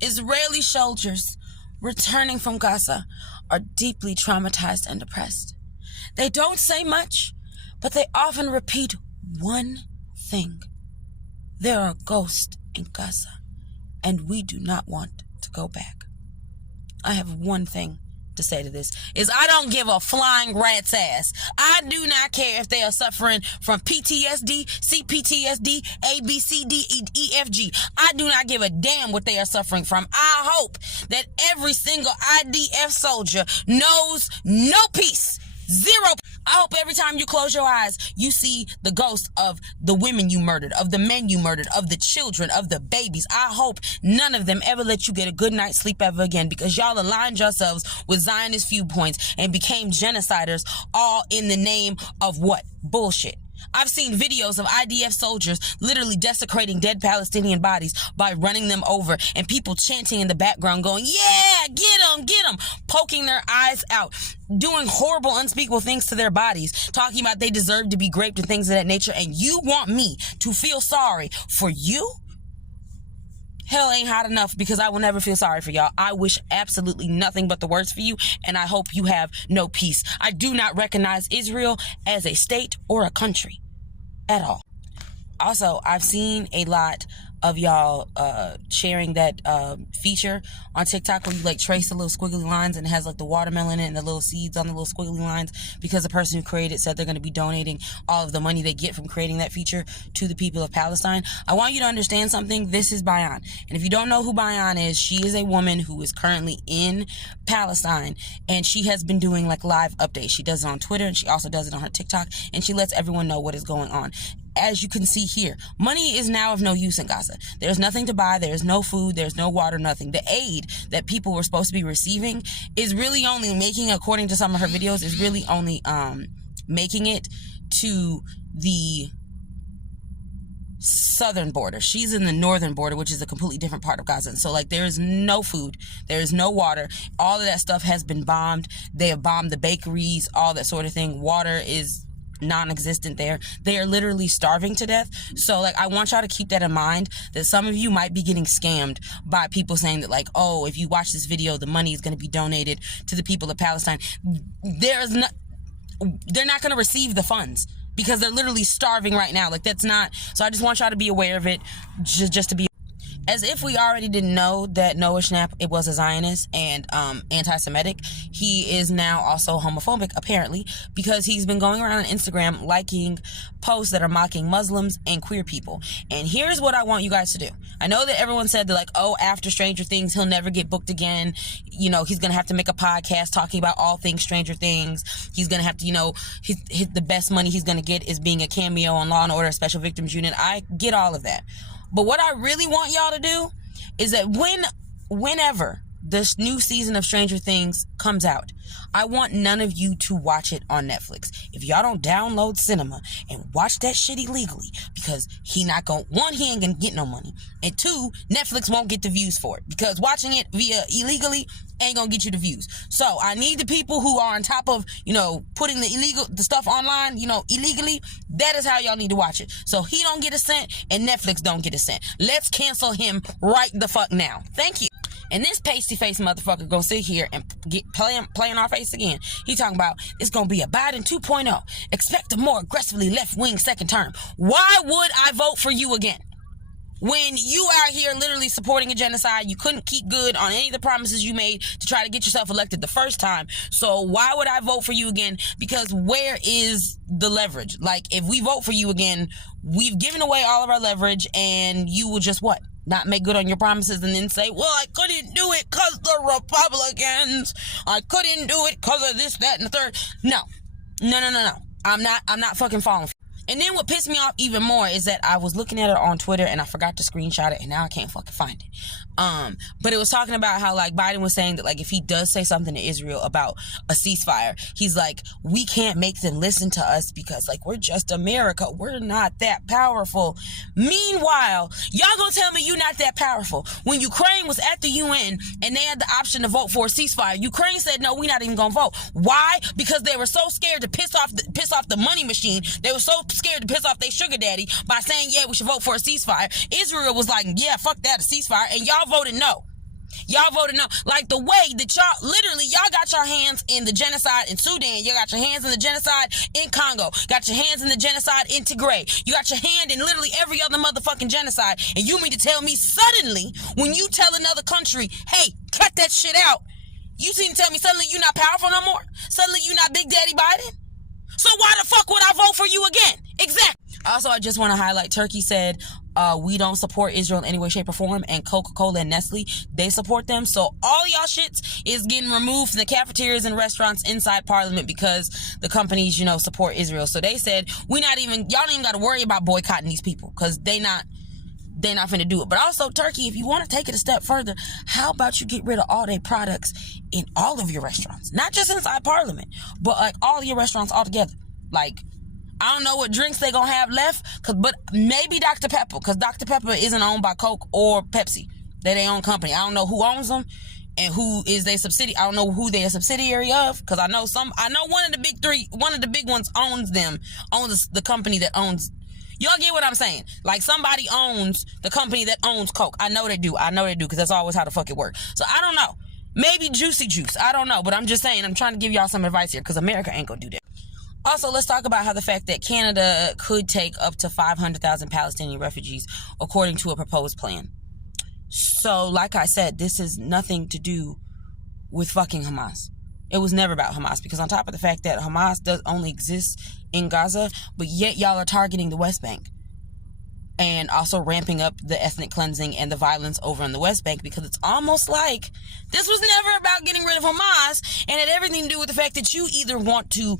Israeli soldiers returning from Gaza are deeply traumatized and depressed. They don't say much, but they often repeat one thing. There are ghosts in Gaza, and we do not want to go back. I have one thing to say to this, is I don't give a flying rat's ass. I do not care if they are suffering from PTSD, CPTSD, ABCDEFG. I do not give a damn what they are suffering from. I hope that every single IDF soldier knows no peace. Zero. I hope every time you close your eyes, you see the ghost of the women you murdered, of the men you murdered, of the children, of the babies. I hope none of them ever let you get a good night's sleep ever again, because y'all aligned yourselves with Zionist viewpoints and became genociders, all in the name of what? Bullshit. I've seen videos of IDF soldiers literally desecrating dead Palestinian bodies by running them over, and people chanting in the background going, yeah, get them, poking their eyes out, doing horrible, unspeakable things to their bodies, talking about they deserve to be raped and things of that nature, and you want me to feel sorry for you? Hell ain't hot enough, because I will never feel sorry for y'all. I wish absolutely nothing but the worst for you, and I hope you have no peace. I do not recognize Israel as a state or a country at all. Also, I've seen a lot of y'all sharing that feature on TikTok where you like trace the little squiggly lines and it has like the watermelon in it and the little seeds on the little squiggly lines, because the person who created said they're going to be donating all of the money they get from creating that feature to the people of Palestine. I want you to understand something. This is Bayan. And if you don't know who Bayan is, she is a woman who is currently in Palestine, and she has been doing like live updates. She does it on Twitter, and she also does it on her TikTok, and she lets everyone know what is going on. As you can see here, money is now of no use in Gaza. There's nothing to buy. There's no food. There's no water, nothing. The aid that people were supposed to be receiving is really only making, according to some of her videos, is really only making it to the southern border. She's in the northern border, which is a completely different part of Gaza. And so like there is no food, there is no water. All of that stuff has been bombed. They have bombed the bakeries, all that sort of thing. Water is non-existent there. They are literally starving to death. So like I want y'all to keep that in mind, that some of you might be getting scammed by people saying that like, oh, if you watch this video, the money is going to be donated to the people of Palestine. They're not going to receive the funds because they're literally starving right now. Like that's not, so I just want y'all to be aware of it, just to be. As if we already didn't know that Noah Schnapp, it was a Zionist and anti-Semitic, he is now also homophobic, apparently, because he's been going around on Instagram liking posts that are mocking Muslims and queer people. And here's what I want you guys to do. I know that everyone said that like, oh, after Stranger Things, he'll never get booked again. You know, he's going to have to make a podcast talking about all things Stranger Things. He's going to have to, you know, the best money he's going to get is being a cameo on Law & Order Special Victims Unit. I get all of that. But what I really want y'all to do is that whenever this new season of Stranger Things comes out, I want none of you to watch it on Netflix. If y'all don't download Cinema and watch that shit illegally, because he ain't gonna get no money. And two, Netflix won't get the views for it, because watching it via illegally ain't gonna get you the views. So I need the people who are on top of, you know, putting the stuff online, you know, illegally. That is how y'all need to watch it. So he don't get a cent and Netflix don't get a cent. Let's cancel him right the fuck now. Thank you. And this pasty-faced motherfucker gonna sit here and playing our face again. He talking about it's gonna be a Biden 2.0. Expect a more aggressively left-wing second term. Why would I vote for you again? When you out here literally supporting a genocide, you couldn't keep good on any of the promises you made to try to get yourself elected the first time. So why would I vote for you again? Because where is the leverage? Like, if we vote for you again, we've given away all of our leverage, and you will just what? Not make good on your promises and then say, well, I couldn't do it because the Republicans. I couldn't do it because of this, that, and the third. No. I'm not fucking falling for it. And then what pissed me off even more is that I was looking at it on Twitter and I forgot to screenshot it, and now I can't fucking find it. But it was talking about how like Biden was saying that like if he does say something to Israel about a ceasefire, he's like, we can't make them listen to us because like we're just America. We're not that powerful. Meanwhile, y'all gonna tell me you're not that powerful. When Ukraine was at the UN and they had the option to vote for a ceasefire, Ukraine said, no, we're not even gonna vote. Why? Because they were so scared to piss off the money machine. They were so scared to piss off their sugar daddy by saying, yeah, we should vote for a ceasefire. Israel was like, yeah, fuck that, a ceasefire. And y'all voted no. Y'all voted no. Like the way that y'all got your hands in the genocide in Sudan. You got your hands in the genocide in Congo. Got your hands in the genocide in Tigray. You got your hand in literally every other motherfucking genocide. And you mean to tell me suddenly, when you tell another country, hey, cut that shit out, you seem to tell me suddenly you're not powerful no more? Suddenly you're not Big Daddy Biden? So why the fuck would I vote for you again? Exactly. Also, I just want to highlight, Turkey said, we don't support Israel in any way, shape, or form, and Coca-Cola and Nestle, they support them. So all y'all shits is getting removed from the cafeterias and restaurants inside Parliament because the companies, support Israel. So they said, y'all don't even got to worry about boycotting these people because they're not finna do it. But also, Turkey, if you want to take it a step further, how about you get rid of all their products in all of your restaurants? Not just inside Parliament, but like all of your restaurants altogether. Like, I don't know what drinks they gonna have left, but maybe Dr. Pepper, because Dr. Pepper isn't owned by Coke or Pepsi. They're their own company. I don't know who owns them and who is their subsidiary. I don't know who they're a subsidiary of, because I know one of the big three, one of the big ones owns the company that owns. Y'all get what I'm saying? Like, somebody owns the company that owns Coke. I know they do, because that's always how the fuck it works. So I don't know. Maybe Juicy Juice. I don't know, but I'm just saying, I'm trying to give y'all some advice here, because America ain't gonna do that. Also, let's talk about how the fact that Canada could take up to 500,000 Palestinian refugees, according to a proposed plan. So, like I said, this is nothing to do with fucking Hamas. It was never about Hamas, because on top of the fact that Hamas does only exist in Gaza, but yet y'all are targeting the West Bank and also ramping up the ethnic cleansing and the violence over in the West Bank, because it's almost like this was never about getting rid of Hamas, and it had everything to do with the fact that you either want to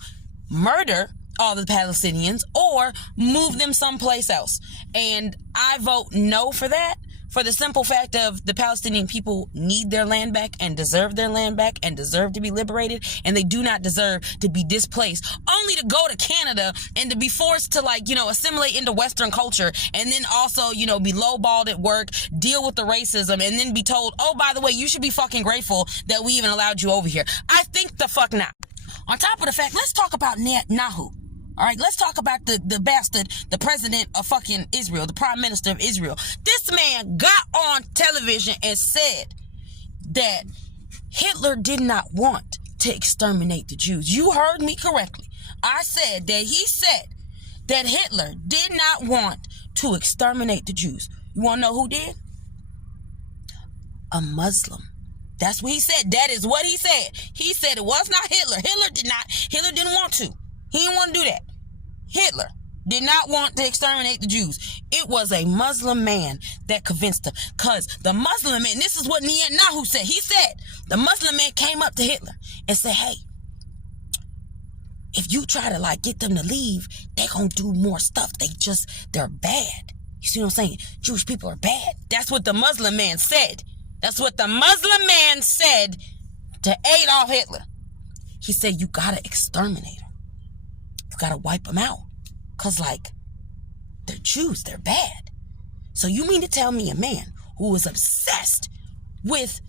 murder all the Palestinians or move them someplace else. And I vote no for that, for the simple fact of the Palestinian people need their land back and deserve their land back and deserve to be liberated, and they do not deserve to be displaced only to go to Canada and to be forced to assimilate into Western culture, and then also be lowballed at work, deal with the racism, and then be told, oh, by the way, you should be fucking grateful that we even allowed you over here. I think the fuck not. On top of the fact, let's talk about Netanyahu. All right, let's talk about the bastard, the president of fucking Israel, the prime minister of Israel. This man got on television and said that Hitler did not want to exterminate the Jews. You heard me correctly. I said that he said that Hitler did not want to exterminate the Jews. You want to know who did? A Muslim. That's what he said. That is what he said. He said it was not Hitler. Hitler didn't want to. He didn't want to do that. Hitler did not want to exterminate the Jews. It was a Muslim man that convinced him. Because the Muslim man, this is what Netanyahu said. He said, the Muslim man came up to Hitler and said, hey, if you try to get them to leave, they're going to do more stuff. They're bad. You see what I'm saying? Jewish people are bad. That's what the Muslim man said. That's what the Muslim man said to Adolf Hitler. He said, you gotta exterminate them. You gotta wipe them out. Because, they're Jews. They're bad. So you mean to tell me a man who was obsessed with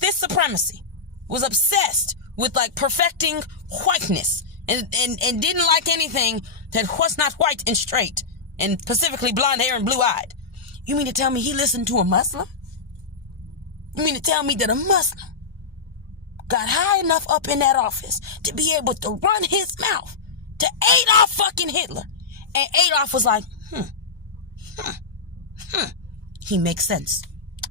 this supremacy, was obsessed with, perfecting whiteness, and didn't like anything that was not white and straight, and specifically blonde hair and blue-eyed. You mean to tell me he listened to a Muslim? You mean to tell me that a Muslim got high enough up in that office to be able to run his mouth to Adolf fucking Hitler? And Adolf was like, he makes sense.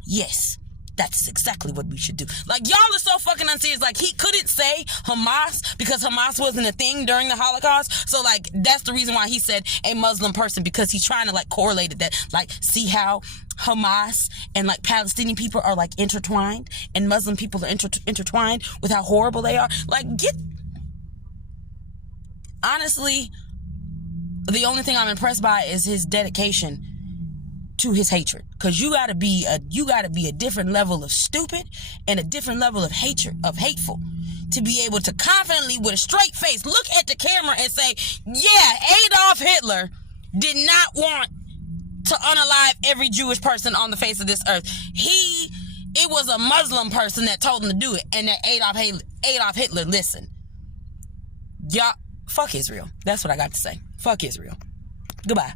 Yes, that's exactly what we should do. Y'all are so fucking unserious. He couldn't say Hamas because Hamas wasn't a thing during the Holocaust. So, that's the reason why he said a Muslim person, because he's trying to, correlate it that, see how Hamas and, Palestinian people are, intertwined, and Muslim people are intertwined with how horrible they are. Honestly, the only thing I'm impressed by is his dedication to his hatred, because you gotta be a different level of stupid and a different level of hateful to be able to confidently, with a straight face, look at the camera and say, yeah, Adolf Hitler did not want to unalive every Jewish person on the face of this earth. It was a Muslim person that told him to do it, and that Adolf Hitler listened. Y'all, fuck Israel. That's what I got to say. Fuck Israel. Goodbye.